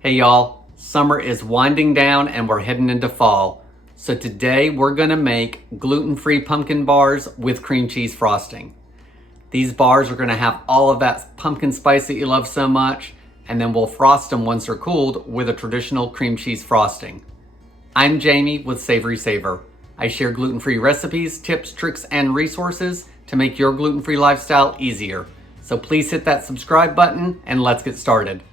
Hey y'all, summer is winding down and we're heading into fall. So today we're gonna make gluten-free pumpkin bars with cream cheese frosting. These bars are gonna have all of that pumpkin spice that you love so much, and then we'll frost them once they're cooled with a traditional cream cheese frosting. I'm Jamie with Savory Savor. I share gluten-free recipes, tips, tricks, and resources to make your gluten-free lifestyle easier. So please hit that subscribe button and let's get started.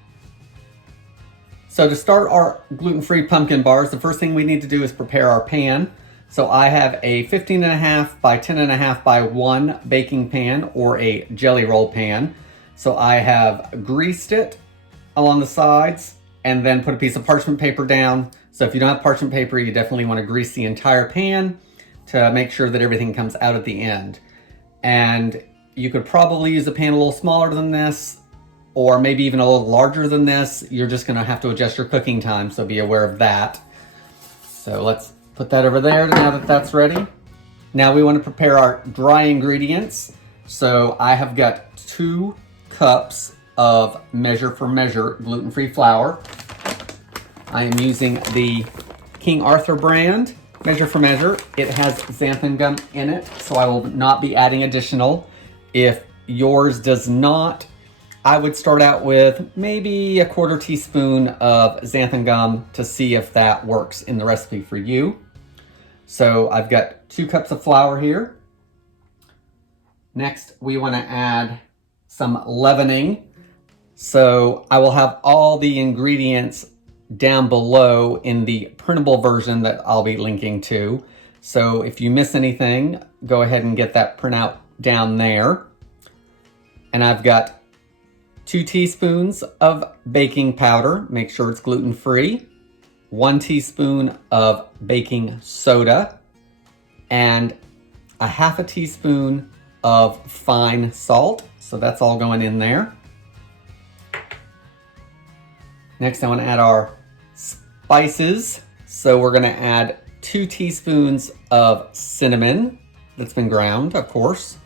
So to start our gluten-free pumpkin bars, the first thing we need to do is prepare our pan. So I have a 15.5 by 10.5 by 1 baking pan or a jelly roll pan. So I have greased it along the sides and then put a piece of parchment paper down. So if you don't have parchment paper, you definitely want to grease the entire pan to make sure that everything comes out at the end. And you could probably use a pan a little smaller than this, or maybe even a little larger than this. You're just gonna have to adjust your cooking time, so be aware of that. So let's put that over there now that that's ready. Now we wanna prepare our dry ingredients. So I have got 2 cups of Measure for Measure gluten-free flour. I am using the King Arthur brand Measure for Measure. It has xanthan gum in it, so I will not be adding additional. If yours does not, I would start out with maybe a 1/4 teaspoon of xanthan gum to see if that works in the recipe for you. So I've got 2 cups of flour here. Next, we want to add some leavening. So I will have all the ingredients down below in the printable version that I'll be linking to. So if you miss anything, go ahead and get that printout down there. And I've got 2 teaspoons of baking powder, make sure it's gluten-free, 1 teaspoon of baking soda, and a 1/2 teaspoon of fine salt. So that's all going in there. Next, I want to add our spices. So we're going to add 2 teaspoons of cinnamon that's been ground, of course.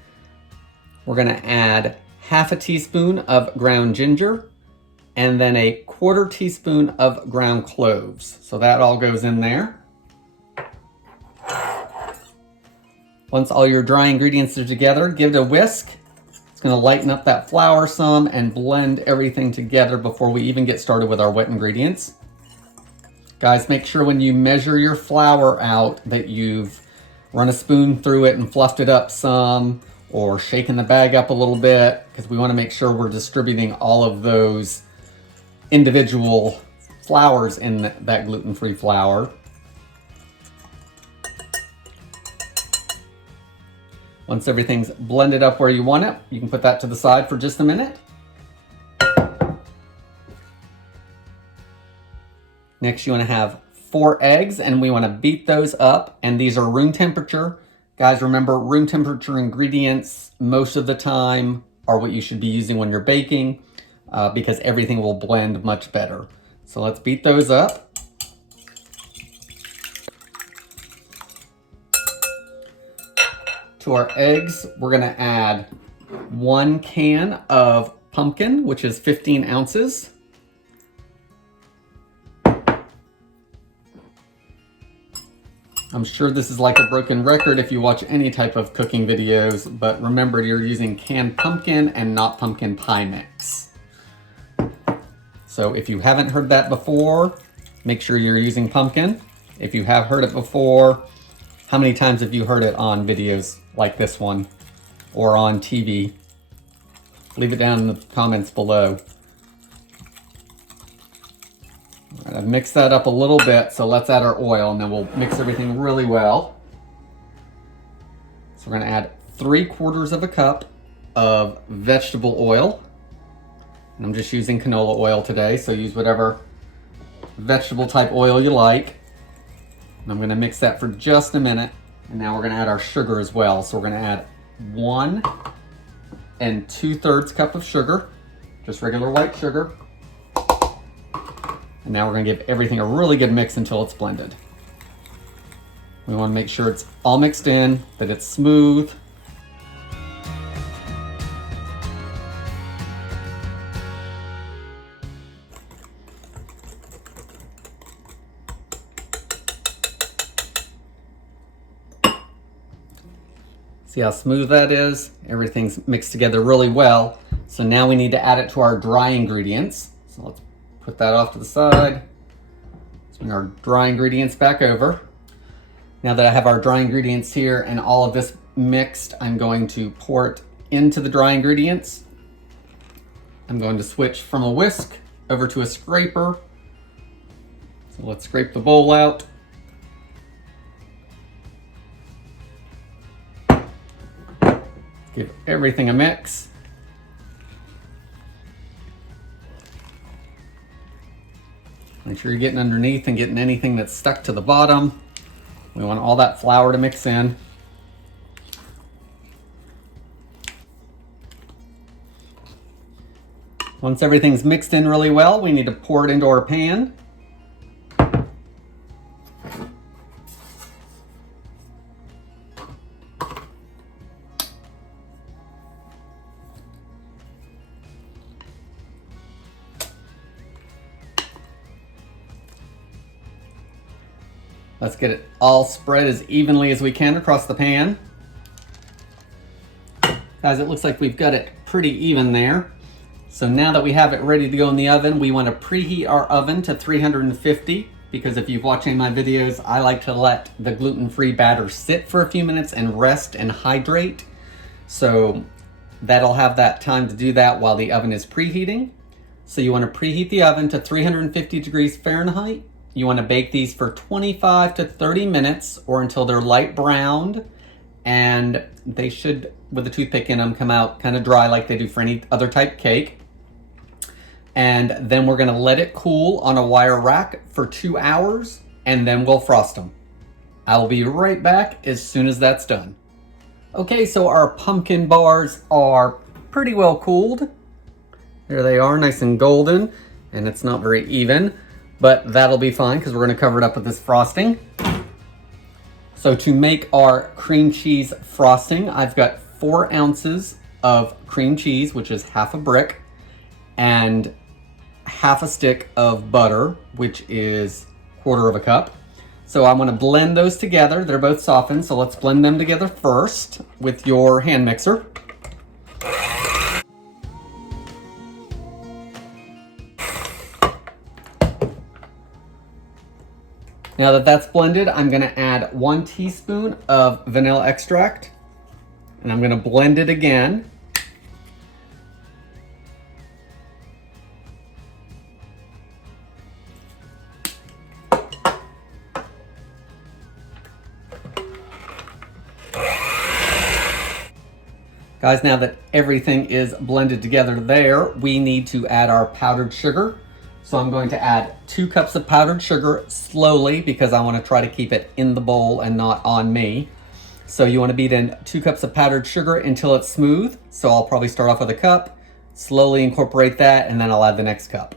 We're going to add 1/2 teaspoon of ground ginger, and then a 1/4 teaspoon of ground cloves. So that all goes in there. Once all your dry ingredients are together, give it a whisk. It's going to lighten up that flour some and blend everything together before we even get started with our wet ingredients. Guys, make sure when you measure your flour out that you've run a spoon through it and fluffed it up some, or shaking the bag up a little bit, because we want to make sure we're distributing all of those individual flours in that gluten-free flour. Once everything's blended up where you want it, you can put that to the side for just a minute. Next, you want to have 4 eggs, and we want to beat those up, and these are room temperature. Guys, remember, room temperature ingredients most of the time are what you should be using when you're baking, because everything will blend much better. So let's beat those up. To our eggs, we're going to add 1 can of pumpkin, which is 15 ounces. I'm sure this is like a broken record if you watch any type of cooking videos, but remember, you're using canned pumpkin and not pumpkin pie mix. So if you haven't heard that before, make sure you're using pumpkin. If you have heard it before, how many times have you heard it on videos like this one or on TV? Leave it down in the comments below. All right, I've mixed that up a little bit, so let's add our oil and then we'll mix everything really well. So we're going to add 3/4 of a cup of vegetable oil. And I'm just using canola oil today, so use whatever vegetable type oil you like. And I'm going to mix that for just a minute. And now we're going to add our sugar as well. So we're going to add 1 2/3 cup of sugar, just regular white sugar. And now we're going to give everything a really good mix until it's blended. We want to make sure it's all mixed in, that it's smooth. See how smooth that is? Everything's mixed together really well. So now we need to add it to our dry ingredients. So let's put that off to the side. Let's bring our dry ingredients back over. Now that I have our dry ingredients here and all of this mixed, I'm going to pour it into the dry ingredients. I'm going to switch from a whisk over to a scraper. So let's scrape the bowl out. Give everything a mix. Make sure you're getting underneath and getting anything that's stuck to the bottom. We want all that flour to mix in. Once everything's mixed in really well, we need to pour it into our pan. Let's get it all spread as evenly as we can across the pan. Guys, it looks like we've got it pretty even there. So now that we have it ready to go in the oven, we want to preheat our oven to 350, because if you've watched any of my videos, I like to let the gluten-free batter sit for a few minutes and rest and hydrate. So that'll have that time to do that while the oven is preheating. So you want to preheat the oven to 350 degrees Fahrenheit. You want to bake these for 25 to 30 minutes or until they're light browned, and they should, with a toothpick in them, come out kind of dry like they do for any other type cake. And then we're going to let it cool on a wire rack for 2 hours, and then we'll frost them. I'll be right back as soon as that's done. Okay, so our pumpkin bars are pretty well cooled. There they are, nice and golden, and it's not very even. But that'll be fine because we're going to cover it up with this frosting. So to make our cream cheese frosting, I've got 4 ounces of cream cheese, which is half a brick, and half a stick of butter, which is 1/4 of a cup. So I'm going to blend those together. They're both softened, so let's blend them together first with your hand mixer. Now that that's blended, I'm going to add 1 teaspoon of vanilla extract, and I'm going to blend it again. Guys, now that everything is blended together there, we need to add our powdered sugar. So I'm going to add 2 cups of powdered sugar slowly because I want to try to keep it in the bowl and not on me. So you want to beat in 2 cups of powdered sugar until it's smooth. So I'll probably start off with a cup, slowly incorporate that, and then I'll add the next cup.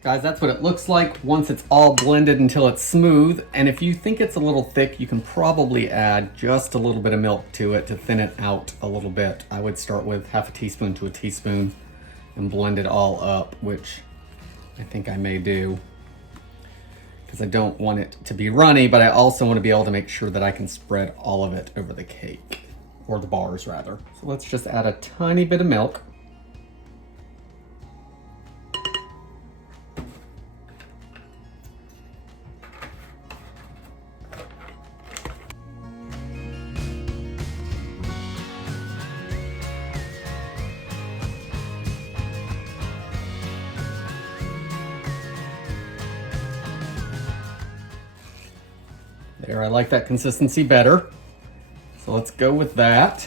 Guys, that's what it looks like once it's all blended until it's smooth. And if you think it's a little thick, you can probably add just a little bit of milk to it to thin it out a little bit. I would start with half a teaspoon to a teaspoon and blend it all up, which I think I may do, because I don't want it to be runny, but I also want to be able to make sure that I can spread all of it over the cake, or the bars rather. So let's just add a tiny bit of milk. There, I like that consistency better. So let's go with that.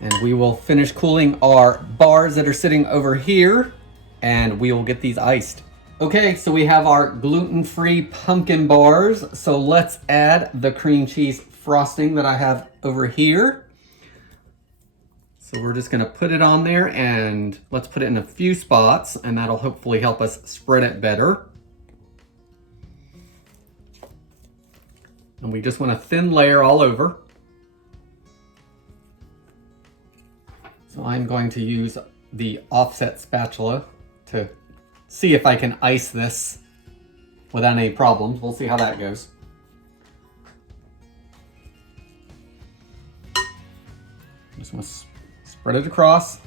And we will finish cooling our bars that are sitting over here, and we will get these iced. Okay, so we have our gluten-free pumpkin bars. So let's add the cream cheese frosting that I have over here. So we're just gonna put it on there, and let's put it in a few spots, and that'll hopefully help us spread it better. And we just want a thin layer all over. So I'm going to use the offset spatula to see if I can ice this without any problems. We'll see how that goes. Just want to spread it across.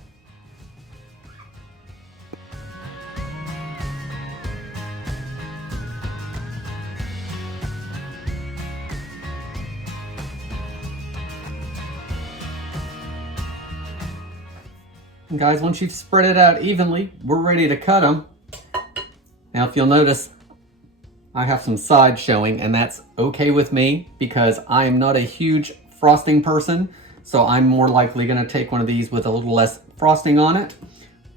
And guys, once you've spread it out evenly, we're ready to cut them. Now, if you'll notice, I have some sides showing, and that's okay with me because I am not a huge frosting person. So I'm more likely gonna take one of these with a little less frosting on it.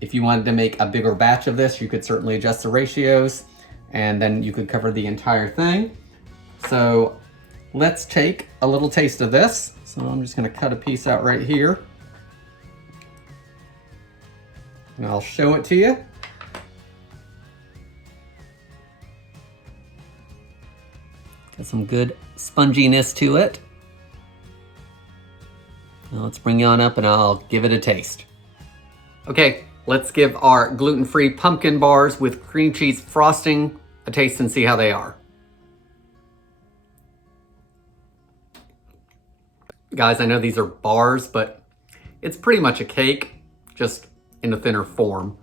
If you wanted to make a bigger batch of this, you could certainly adjust the ratios, and then you could cover the entire thing. So let's take a little taste of this. So I'm just gonna cut a piece out right here. And I'll show it to you. Got some good sponginess to it. Now let's bring it on up and I'll give it a taste. Okay, let's give our gluten-free pumpkin bars with cream cheese frosting a taste and see how they are. Guys, I know these are bars, but it's pretty much a cake, just in a thinner form.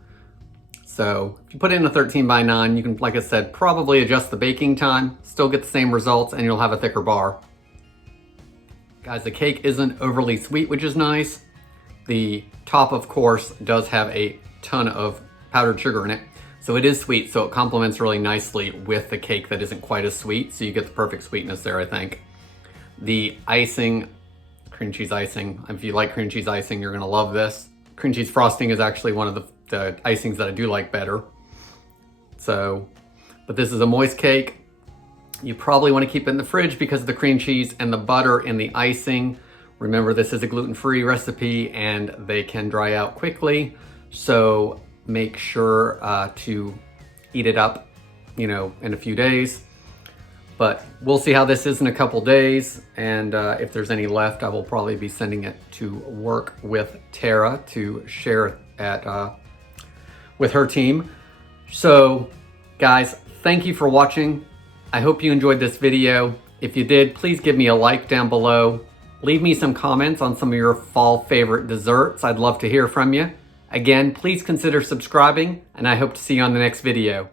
So if you put it in a 13 by 9, you can, like I said, probably adjust the baking time, still get the same results, and you'll have a thicker bar. Guys, the cake isn't overly sweet, which is nice. The top, of course, does have a ton of powdered sugar in it. So it is sweet, so it complements really nicely with the cake that isn't quite as sweet. So you get the perfect sweetness there, I think. The icing, cream cheese icing, if you like cream cheese icing, you're gonna love this. Cream cheese frosting is actually one of the icings that I do like better. So, but this is a moist cake. You probably want to keep it in the fridge because of the cream cheese and the butter in the icing. Remember, this is a gluten-free recipe and they can dry out quickly. So make sure to eat it up, in a few days. But we'll see how this is in a couple days. And if there's any left, I will probably be sending it to work with Tara to share with her team. So guys, thank you for watching. I hope you enjoyed this video. If you did, please give me a like down below. Leave me some comments on some of your fall favorite desserts. I'd love to hear from you. Again, please consider subscribing, and I hope to see you on the next video.